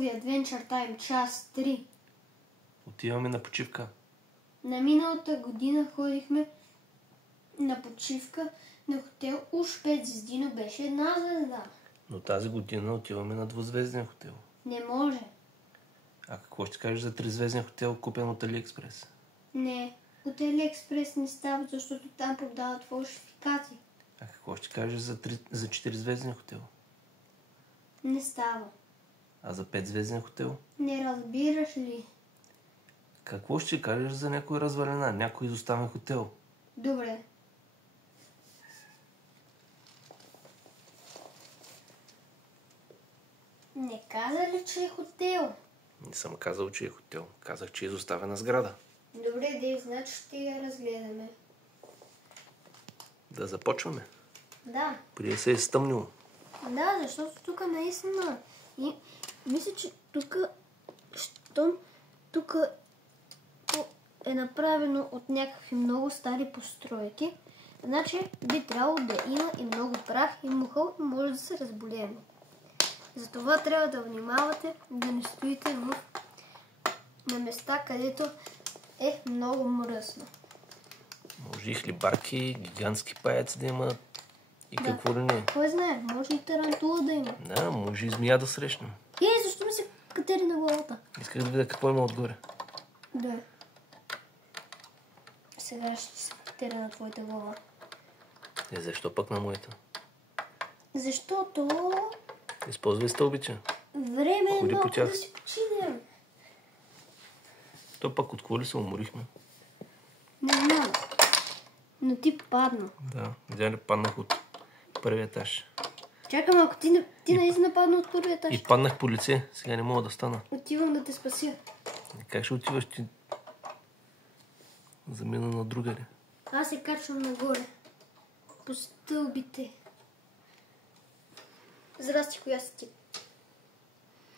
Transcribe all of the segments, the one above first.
Movie Adventure Time, част 3. Отиваме на почивка. На миналата година ходихме на почивка на хотел уж 5 звезди, но беше една звезда. Но тази година отиваме на двузвезден хотел. Не може. А какво ще кажеш за тризвезден хотел, купен от Алиекспрес? Не. От Алиекспрес не става, защото там продават фалшификати. А какво ще кажеш за 4-звезден хотел? Не става. А за 5-звезден хотел? Не разбираш ли? Какво ще кажеш за някой развалена, някой изоставен хотел? Добре. Не каза ли, че е хотел? Не съм казал, че е хотел. Казах, че е изоставена сграда. Добре, дей, значи ще я разгледаме. Да започваме. Да. Преди се е стъмнило. Да, защото тук наистина... И мисля, че тук е направено от някакви много стари постройки. Значи би трябвало да има и много прах и мухъл и може да се разболеем. Затова трябва да внимавате да не стоите на места, където е много мръсно. Може и хлебарки, гигантски паяци да има и какво ли не. Кой знае, може и тарантула да има. Да, може и змия да срещнем. Защо ми се катери на главата? Исках да видя какво има отгоре. Да. Сега ще се катери на твоята глава. Защо пък на моята? Защото... Използвай стълбича. Време е малко тях. да си починем. То пък от какво ли се уморихме? Не знам. Но ти падна. Да, видя ли паднах от първия етаж. Чакай малко, ти наистина падна от първия етаж. И паднах по лице, сега не мога да стана. Отивам да те спася. Как ще отиваш ти? Замина на другаде. Аз се качвам нагоре. По стълбите. Здрасти, коя си ти?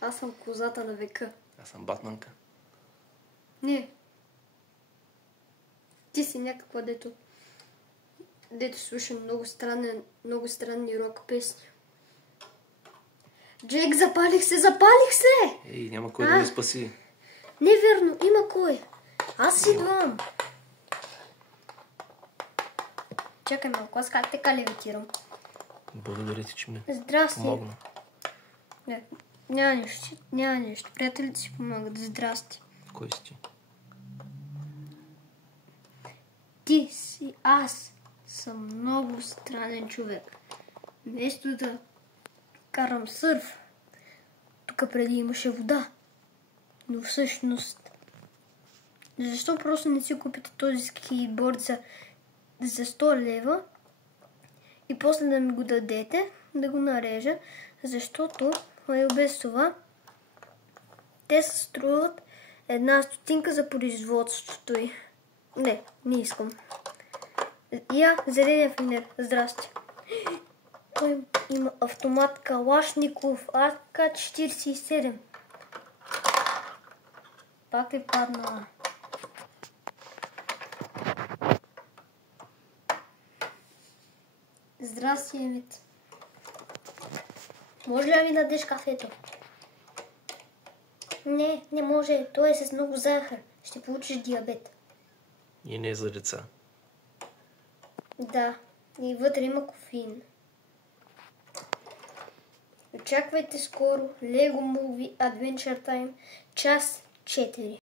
Аз съм козата на века. Аз съм Батманка. Не. Ти си някаква, дето слуша много странни рок песни. Джек, запалих се! Ей, няма кой да ме спаси. Неверно, има кой. Аз идвам. Чакай малко, аз как така левитирам? Благодаря ти, че ми Здрасти. помогна. Няма нищо. Приятелите си помагат. Здрасти. Кой си ти? Ти си аз. Съм много странен човек. Вместо да карам сърф, тук преди имаше вода. Но всъщност, защо просто не си купите този скейтборд за 100 лева и после да ми го дадете, да го нарежа, защото без това те се струват 1 стотинка за производството й. Не искам. Зеления финер. Здрасти. Той има автомат Калашников АК-47. Пак е паднала. Здрасти, Емит. Може ли да ми дадеш кафето? Не може. Той е с много захар. Ще получиш диабет. И не е за деца. Да. И вътре има кофеин. Очаквайте скоро Lego Movie Adventure Time, част 4.